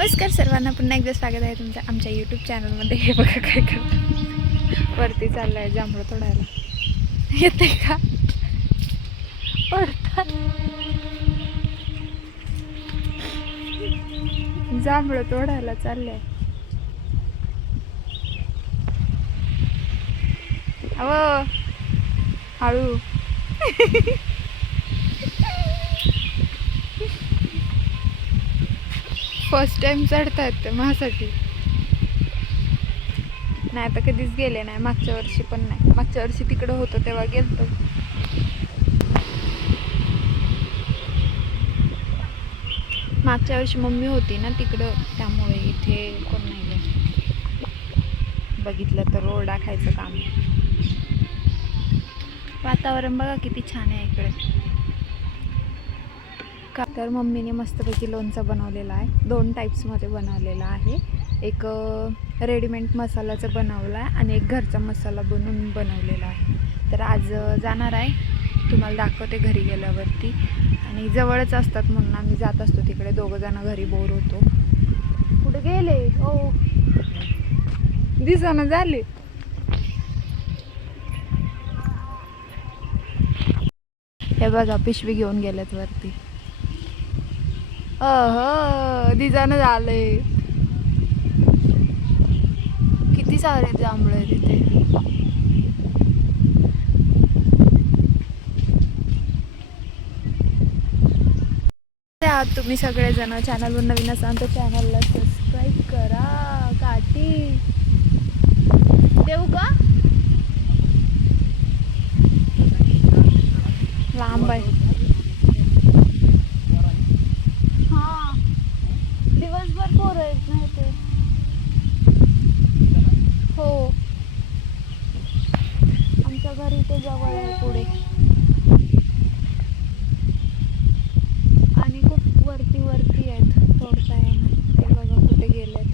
नमस्कार सर्वांना पुन्हा एकदा स्वागत आहे तुमचं आमच्या यूट्यूब चॅनलमध्ये हे बघा काय करतो वरती चाललं आहे जांभळं तोडायला. येते का? पडतात. जांभळं तोडायला चाललंय. अहो हळू. फर्स्ट टाइम चढतात माझ्यासाठी. नाही आता कधीच गेले नाही. मागच्या वर्षी पण नाही. मागच्या वर्षी तिकडं होतं तेव्हा गेलतो. मागच्या वर्षी मम्मी होती ना तिकडं त्यामुळे इथे कोण नाही गेलं. बघितलं तर रोडा खायचं काम. वातावरण बघा किती छान आहे इकडे. का? तर मम्मीने मस्तपैकी लोणचं बनवलेलं आहे. दोन टाईप्समध्ये बनवलेलं आहे. एक रेडीमेड मसाल्याचं बनवलं आहे आणि एक घरचा मसाला बनवून बनवलेला आहे. तर आज जाणार आहे. तुम्हाला दाखवते घरी गेल्यावरती. आणि जवळच असतात म्हणून आम्ही जात असतो तिकडे. दोघंजणं घरी बोर होतो. कुठे गेले? हो दिसणं झाले. हे बघा पिशवी घेऊन गेल्यात वरती. अह दिसानं झाले किती सारे जांभळे तिथे? आहात तुम्ही सगळेजण चॅनलवर नवीन असाल तर चॅनलला सबस्क्राईब करा काठी देऊ का लांब आहे हा दिवसभर पोरं येत नाही ते हो आमच्या घरी ते जवळ आहे पुढे आणि खूप वरती वरती आहेत तोडता येणार ते बघा कुठे गेलेत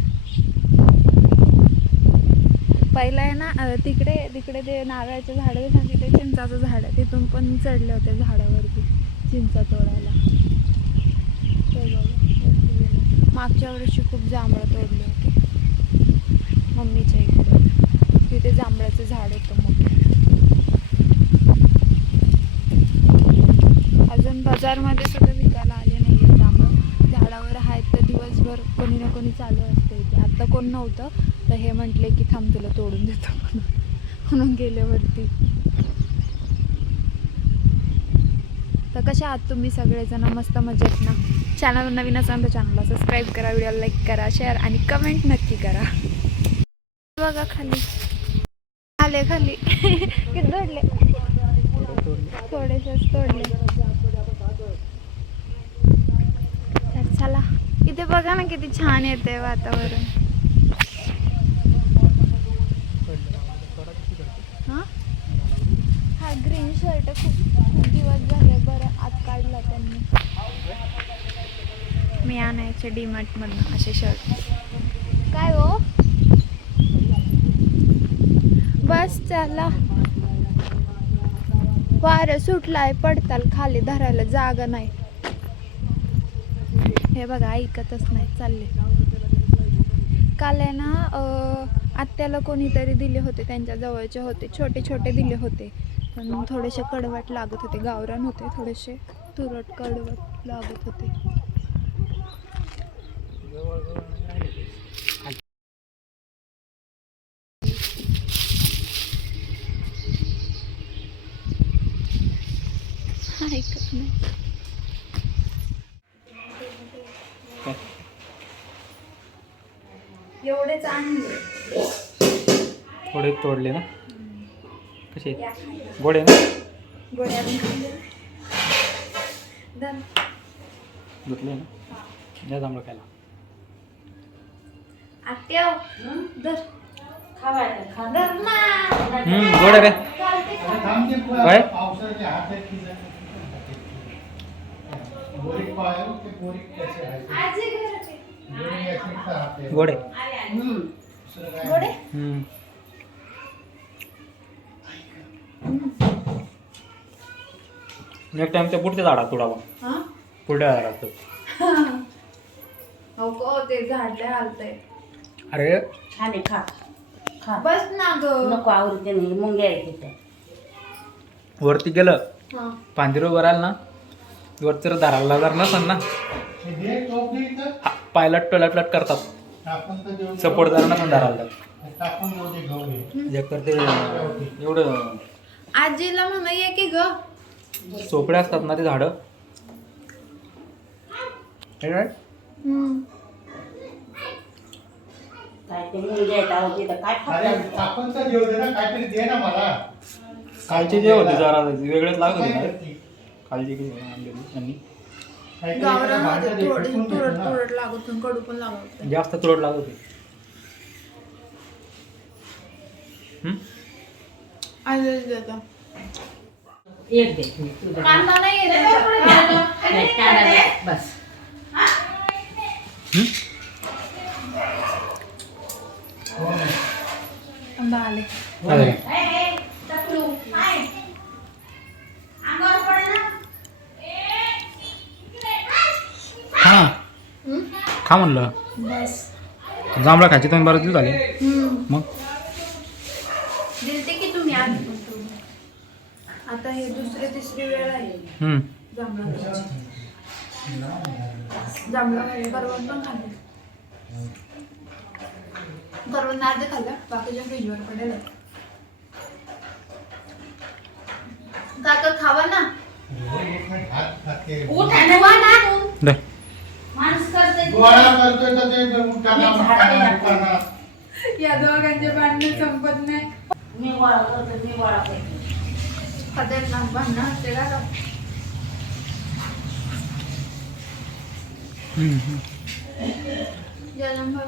पहिला आहे ना अं, तिकडे तिकडे ते नारळाचे झाडं आहेत ना तिथे चिंचाचं झाड आहे. तिथून पण चढले होते झाडावरती चिंचा तोडायला. मागच्या वर्षी खूप जांभळं तोडले होते. मम्मीच्या इकडे. तिथे जांभळाचं झाड होतं मोठं. अजून बाजारमध्ये सुद्धा विकायला आले नाही आहेत जांभळं. झाडावर आहेत तर दिवसभर कोणी ना कोणी चालू असते इथे. आत्ता कोण नव्हतं. तर हे म्हटले की थांब तुला तोडून देतो म्हणून. म्हणून गेल्यावरती. तर कशा आहात तुम्ही सगळेजण? मस्त मजेत ना? चॅनल नवीन असाल तर चॅनलला सबस्क्राईब करा व्हिडिओला लाईक करा शेअर आणि कमेंट नक्की करा. बघा खाली. आले खाली. किती तोडले थोडेसेच तोडले. तर चला. इथे बघा ना किती छान येते वातावरण हा हा ग्रीन शर्ट खूप खूप दिवस झाले बरं आत काढला त्यांनी. मी आणायचे डीमार्ट मधनं असे शर्ट काय हो? बस चला. वारं सुटलाय पडताल खाली धरायला जागा नाही. हे बघा ऐकतच नाही चालले. काल आहे ना अं, आत्याला कोणीतरी दिले होते त्यांच्या जवळचे होते छोटे छोटे दिले होते. पण थोडेसे कडवट लागत होते गावरान होते थोडेसे तुरट कडवट लागत होते. ऐकत नाही एवढेच आणले. थोडे तोडले ना? कसे गोडे ना? धर धुतले ना? या जांभळं खायला. गोड रे. काय. गोड गोडे नेक्स्ट टाइम त्या पुढच्या झाडात तोडावा हा? पुढच्या झाडात. हो को ते झाडले हालतंय. अरे. छान आहे खा. खा. बस ना ग. नको आवडते नाही मुंग्या आहे तिथे. वरती गेलं. हा. वर आलं ना वरती जर धरायला जर नसन ना. हा, पायलट टोलट करतात. सपोर्ट जर नसन धरायला एक तर ते एवढं. आजीला म्हणा ये की ग. ते झाडं हे ते अहो जेवू दे ना काहीतरी दे ना मला. कालचे जे होते जरा वेगळेच लागत होते ना? कालचे किती आणलेली. जास्त तुरट लागत होते. एक दे मी तुझं कांदा नाही आहे त्याच्यात. नाही, कांदा दे. बस. हम्म? कांदा आले. अरे. खा म्हणलं. बस. जांभळा खायची तुम्ही बरं दिवस झाले. मग दिलते की तुम्ही आधी पण तुम्ही. आता हे दुसरी वेळ आहे. जांभळा पण खाल्ले करवंद अर्धे खाल्लं बाकीच्या फ्रीजवर काका खावा ना. उठ ना दे. माणूस करते गोळा करतोय तर ते. या दोघांचे भांडण संपत नाही मी गोळा करतो मी गोळा करतो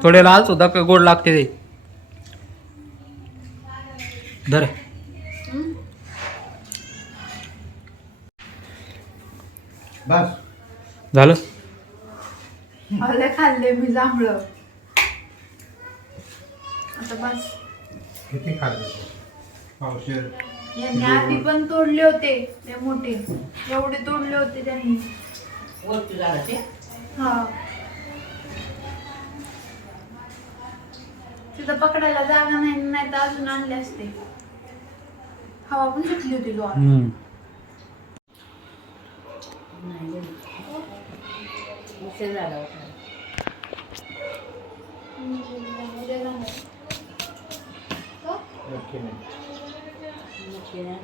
थोडे लाल सुद्धा क- गोड लागते ते. धर? बस. झालं? अरे खाल्ले मी जांभळं. आता बस. किती खाल्लं? पावशेर. यांनी आधी पण तोडले होते ते मोठे एवढे तोडले होते त्यांनी वरती झालं ते हा तिथं पकडायला जागा नाही नाही तर अजून आणले असते हवा पण सुटली होती हम्म. नाही गेली. उशीर झाला होता उद्या जाणार. का? नक्की नाही. नक्की नाही.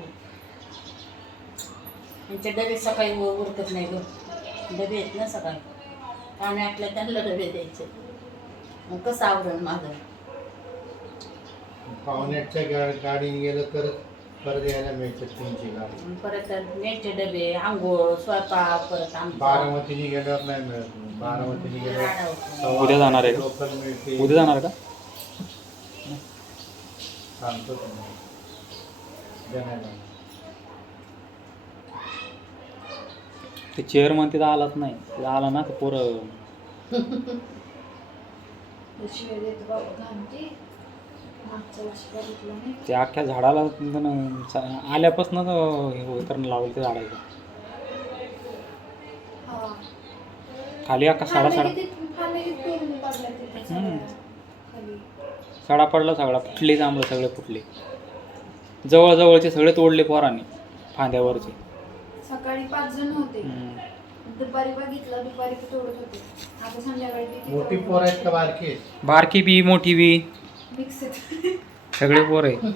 त्यांचे डबे सकाळी उ- उरकत नाही ग. डबे आहेत ना सकाळी. पाणी आटलं त्यांना डबे द्यायचे. मग कसं आवडेल माझं पाहुण्याच्या गा- गाडीने गेलं तर परत यायला मिळतं तीनची गाडी. परत मेचे डबे आंघोळ स्वयंपाक परत आमचं. बारामतीने गेल्यावर नाही मिळत. बारामतीने गेल्यावर. सव्वा उद्या जाणार आहे? लोकल मिळते उद्या जाणार का? सांगतो तुम्हाला. ते चेअरमन तिथं आलाच नाही. तिथं आला ना तर पोरं. ते अख्ख्या झाडाला आल्यापासून करणं लावलं ते झाडाचं हा. खाली अख्खा सडा सडा. हम्म. सडा पडला सगळा फुटले जांभळं सगळे फुटले. जवळजवळचे सगळे तोडले पोरांनी फांद्यावरचे. सकाळी पाच जण होते. हम्म. दुपारी बघितलं दुपारी पण तोडत होते. आता संध्याकाळी किती मोठी पोर आहेत का बारकी आहेत? बारकी बी मोठी बी. मिक्स आहेत. सगळे पोर आहे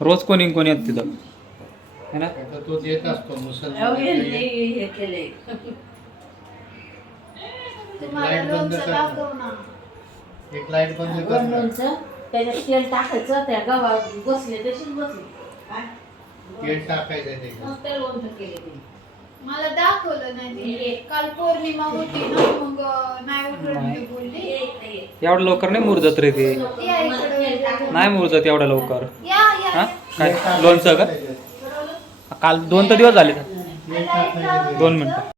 रोज कोणी कोणी आहेत तिथं. है ना? आता तो देत असतो मुसलमान हे. तुम्हाला बंद लोणचं कर. दाखव ना. एक लाइट बंद कर. ना. लोणचं, त्याच्यात तेल टाकायचं त्या गव्हा बसले तशीच बसली काय? तेल टाकायचं आहे त्याच्यात. मस्त लोणचं केले ते. मला दाखवलं नाही काल पौर्णिमा होती ना मग अं, नाही उघडून मी बोलली. ये इकडे ये. एवढं लवकर नाही मुरजत रे ते. या इकडे. नाही मुरजत एवढ्या लवकर. या हा? या काय लोणचं का. काल दोन तर दिवस झाले. तेल टाकायचं दोन मिनटं.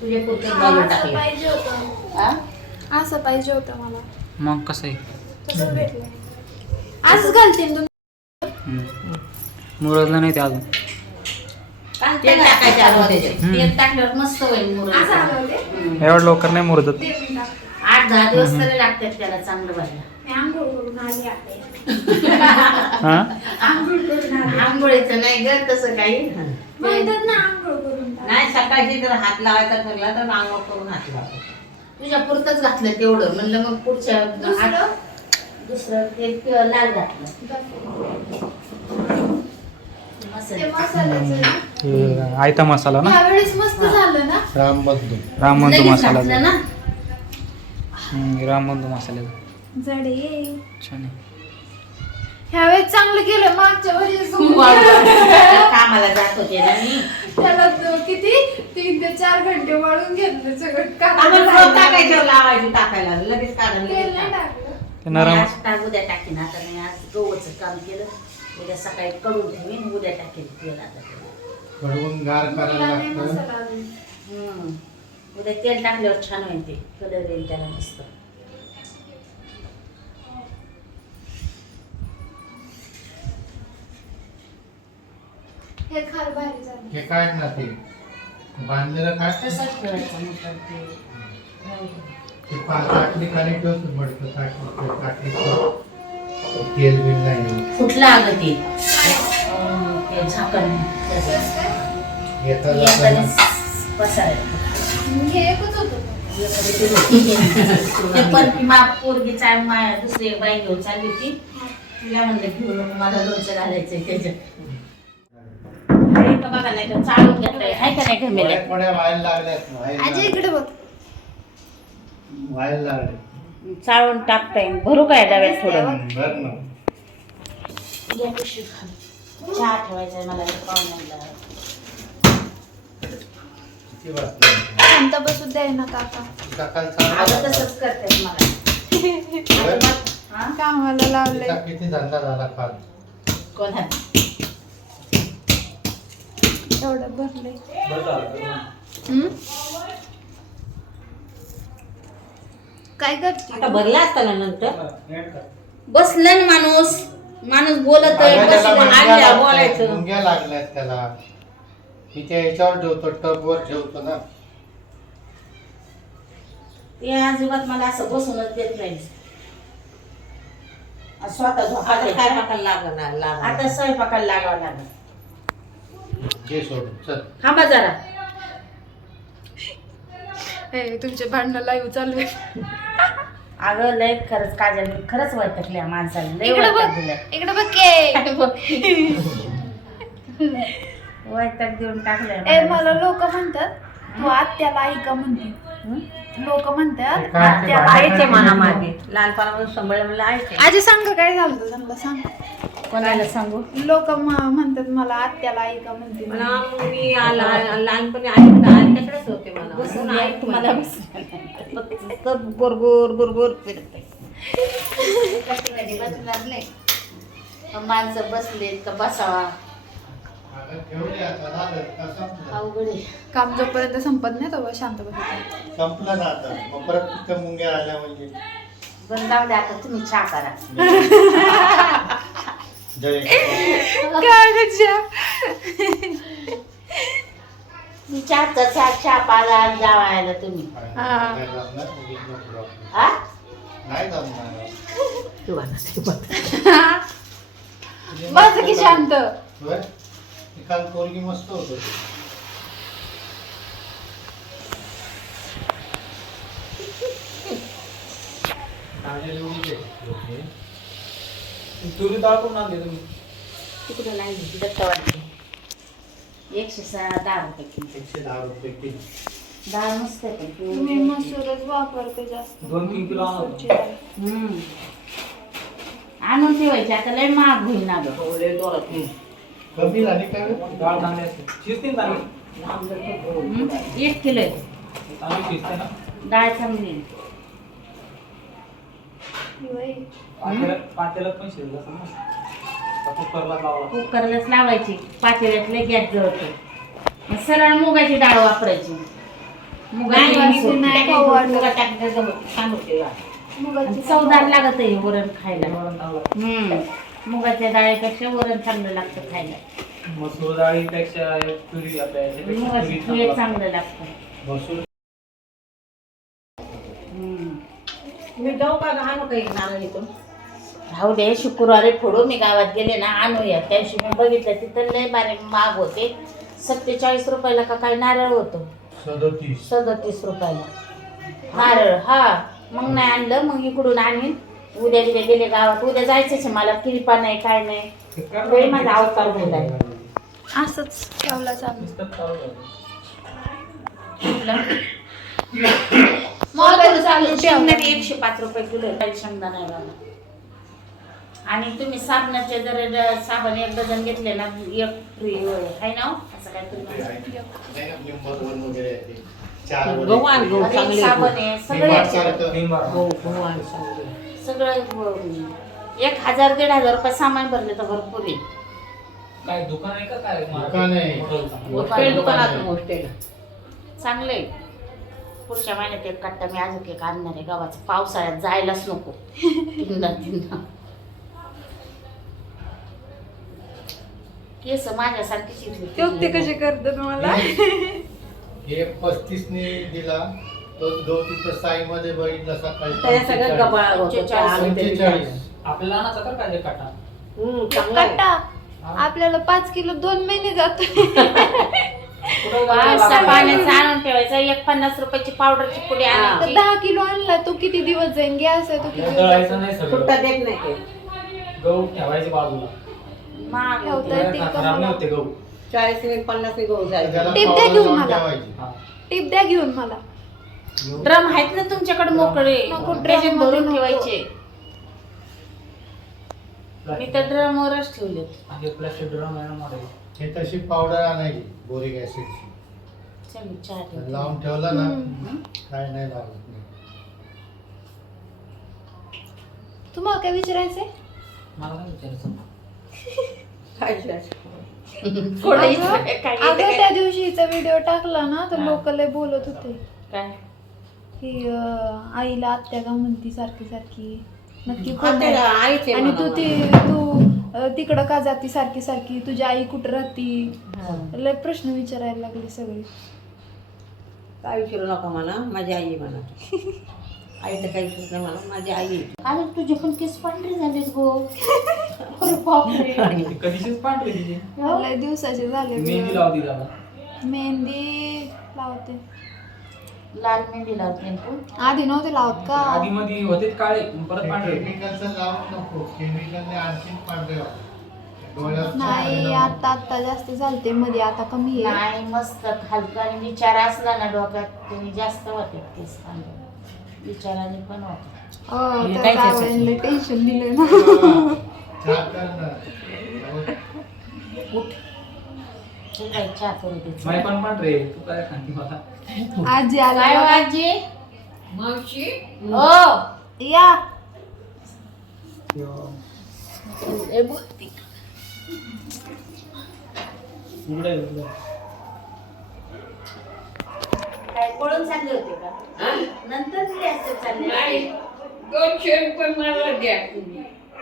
तुझे पुस्तक हा, घालून असं टाकले. पाहिजे होतं. हा? असं पाहिजे होतं मला. मग कसं आहे? तसं भेटलं असंच घालते तुम्ही. मुरजलं नाही ते अजून. तेल टाकायचं अगोदर तेल टाकल्यावर मस्त होईल मुरत असं हलवते? हम्म. एवढं लवकर नाही मुरत ते मी टाकते. आठ दहा दिवस तरी लागतात त्याला चांगलं व्हायला. हा? आंघोळीचं नाही ग तसं काही. म्हणतात ना आंघोळ करून टाक. नाही सकाळची जर हात लावायचा ठरला तर आंघोळ करून हात लावायचा तुझ्या पुरतच घातलं तेवढं. म्हणलं मग पुढच्या दुसरं? दुसरं ते प- लाल घातलं. ते मसाले. मसाल्याचं ना. हे आयता मसाला ना? मस्त झालं ना? रामबंधू. रामबंधू लगेच मसाला घातलं ना? हम्म, रामबंधू मसाल्याचा जडे. छान आहे. ह्यावेळेस चांगलं केलं मागच्या वर्षी कामाला जात होते ना मी. त्याला तो किती? तीन ते चार घंटे वाळून घेतलं सगळं रोज टाकायचं लावायची टाकायला लगेच काढून तेल लगेच नाही टाकायचं. टाकलं. ते नरम. आज टाक उद्या टाकीन. आता मी आज गव्हाचं काम केलं. उद्या सकाळी कडून ठेवीन उद्या टाकेन तेल आता. कडवून गार करायला मला नाही लागतं मसाला अजून. हम्म. उद्या तेल टाकल्यावर छान होईल ते. कलर येईल त्याला मस्त. हे खार भारी झालं. हे काढ ना ते? बांधलेलं काढ तसंच करायचं मग ते. ते पा- ताटली खाली ठेवतो ताटली ताटली. तेल बिल नाही फुटलं अगं ते? अं, ते झाकण. त्याचं. येता ते जाता एकाने ना. पसारायचं. हे एकच होतं ते पण ती मा पोरगी चाय मा दुसरी एक बाई घेऊन चालली होती. तिला म्हणलं घेऊन मला लोणचं घालायचंय त्याच्यात. का बघा नाही तर चाळून घेतलंय हाय का नाही घमेल्या थोड्या थोड्या व्हायला लागल्यात ना, व्हायला आजी लागल्या. इकडे बघ व्हायला लागले चाळून टाकताय भरू काय डब्यात थोडं बर ना या पिशवीत घाल. चहा ठेवायचा मला पाहुण्यांना किती वाजता शांत बसू दे ना काका सकाळ चालू तसंच करतात मला हा? कामाला लावलंय किती धंदा झाला काल कोणा एवढं हम्म? काय करते? आता भरला असता ना नंतर बसलं ना माणूस. माणूस बोलत आहे बसलं बोलायचं. मुंग्या लागल्यात त्याला. तिच्या याच्यावर ठेवतो टबवर ठेवतो ना. ते अजिबात मला असं बसूनच देत नाही. आज स्वतः आता काय लागणार लागणार आता स्वयंपाकाला लागावं लागेल. थांबा जरा. ए, तुमचे भांडणं लाईव्ह चालू आहे अगं लय खरंच काजल खरंच वैतकल्या माणसाला. लय इकडे वैताग बघ दिलाय. इकडे बघ के. वैताग देऊन टाकलंय ए मला. लोक म्हणतात तू आत्याला आई का म्हणते? हं? लोक म्हणतात आत्याला भांडण आई आईचे का मना म्हणते. मागे लहानपणापासून सांभाळ म्हणलं आईचे आजी सांग काय झालं होतं त्यांना? सांग. कोणाला सांगू? लोक म्हणतात मला आत्याला आई का म्हणते मला मी आ- लहान- लहानपणी आई आईच्याकडेच होते मला. बसून म्हणून आई आई तुम्हाला तुम्हाला फक्त गुरगुर गुरगुर फिरते. बसणार नाही. का माणसं बसले का बसावा. अवघड आहे. काम जोपर्यंत संपत नाही तोवर शांत बसायचं संपलं ना आता मग परत तिथं मुंग्या आल्या म्हणजे. पण जाऊ दे आता तुम्ही चहा करा. काय चहा चहा पाला जावायला तुम्ही हा. बस की शांत काल पोरगी मस्त होत तुरी डाळ कोण आणली तुम्ही. तिकडे नाही दत्त वाटते एकशे सहा दहा रुपये किलो. एकशे दहा रुपये किलो. डाळ मस्त आहे पण ती- मी मसूरच वापरते जास्त. दोन तीन किलो आणा. मसूरची डाळ. हम्म. आणून ठेवायची आता लय महाग होईल ना गं कमी झाली का रे? डाळ चांगली असते. शिजते ना चांगली. हम्म? एक किलो आहे. चांगली शिजते ना. डाळ चांगली आहे. पण ना? कुकरला लावला कुकरलाच लावायची. पातेल्यातले गॅस जळतो. सरळ मुगाची डाळ वापरायची. मुगाची नाही, मसूर. नाही खाऊ वाटत. मुगा टाकण्याचं जमत, छान होते वा. मुगाची आणि चवदार लागत आहे वरण खायला. वरण चांगलं हम्म. मुगाच्या डाळीपेक्षा वरण चांगलं लागतं खायला. मसूर डाळीपेक्षा एक तुरी आपल्या याच्यापेक्षा मग तुरी हे चांगला. चांगलं लागतं. मसूर मी जाऊ का आणू काही नारळ इथून? राहू दे शुक्रवारी फोडू मी गावात गेले ना आणूया. त्या दिवशी मी बघितलं तिथं लय बारे माग होते. सत्तेचाळीस रुपयाला का काय नारळ होतं? सदोतीस. सदतीस रुपयाला. नारळ हा. मग नाही आणलं मग इकडून आणीन. उद्या बिद्या गेले गावात उद्या जायचंच आहे मला किरपा नाही काय नाही. वेळ माझा अवतार बोलाय असंच ठेवला चालू. एकशे पाच रुपये किलो शेंगदाणा. आणि तुम्ही साबणाचे जर साबण एक डझन घेतले ना एक फ्री आहे ना हो? असं काय. गहू आण गहू चांगले साबण आहे सगळे. गहू गहू आण एक हजार दीड हजार रुपये सामान भरले तर भरपूर आहे. काय दुकान आहे का काय? दुकान चांगलं आहे. पुढच्या महिन्यात एक कट्टा मी अजून एक आणणार आहे. गावाचं पावसाळ्यात जायलाच नको. तीनदा तीनदा केस माझ्यासारखीच इथली ते कसे करतात मला? हे पस्तीसने दिला. तो जो तिथं साई मध्ये बघितला सकाळी त्या सगळं गबाळ होतं. पंचेचाळीस, आम्ही तरी पंचेचाळीस. आपल्याला आणायचा का काय काटा? हम्म, चांगलं आहे. कट्टा आपल्याला पाच किलो दोन महिने जातो. कुठं पाच लागलं? पाण्याचं आणून ठेवायचं. एक पन्नास रुपयाची पावडरची पुडी. तर आणायची. दहा किलो आणला. तो किती दिवस जाईल गॅस आहे तो किती दिवस दळायचं सुट्टा देत नाही ते. गहू ठेवायचे बाजूला. महाग ठेवता होते. येते का खराब नाही मला? होते गहू चाळीस मिनिट पन्नास मिनिट गहू त्याला जायचं टिप द्या पावडर घेऊन लावून मला. ठेवायची. हा. टिप द्या घेऊन मला ड्रम आहेत ना तुमच्याकडे मोकळे नको, ड्रम त्याच्यात मध्ये भरून नको. ठेवायचे मी त्या ड्रमवरच ठेवले आणि प्लास्टिक ड्रम आहे ना मोठे. हे तशी पावडर आणायची बोरिक ऍसिडची चल मी चहा ठेवते. लावून ठेवला ना हम्म. काय नाही लागत नाही. तुम्हाला काय विचारायचंय मला काय विचारायचं इथं काय अगं? त्या दिवशीचा व्हिडिओ टाकला ना तर. लोक लय बोलत होते काय की अं, आईला आत्या का म्हणती सारखी सारखी नक्की कोण आत्या आहे? का? आईच आहे आणि मला तू ती. तू अं, तिकडं का जाती सारखी सारखी तुझी आई कुठं राहती. लय प्रश्न विचारायला लागले सगळे काय विचारू नका मला माझी आई आहे म्हणा आई तर काही विचारत नाही मला माझी आई आहे. अरे तुझे पण केस पांढरे झालेत गो पांढरी तिची लय दिवसाचे झाले मेहंदी लावती त्याला मेहंदी लावते. लाल मेहंदी लावते तू? आधी नव्हते लावत का? आधी मध्ये होते काळे परत पांढरे. होते. केमिकलचं लावू नको. केमिकलने आणखीन पांढरे होतात. डोळ्यात नाही आता आता जास्त झालते मध्ये आता कमी आहे. नाही मस्त हलका आणि विचार असला ना डोक्यात तुम्ही जास्त होते केस पांढरे. विचाराने पण होते. अं, हे त्या टेन्शन दिलं ना. दे माय पण पांढरे तू काय सांगते मला आजी काय हो आला आजी मावशी ओ या ए, बोलती. काय पळून चालले होते का? हा? नंतर दिले असते चालले. नाही. दोनशे रुपये मला द्या तुम्ही.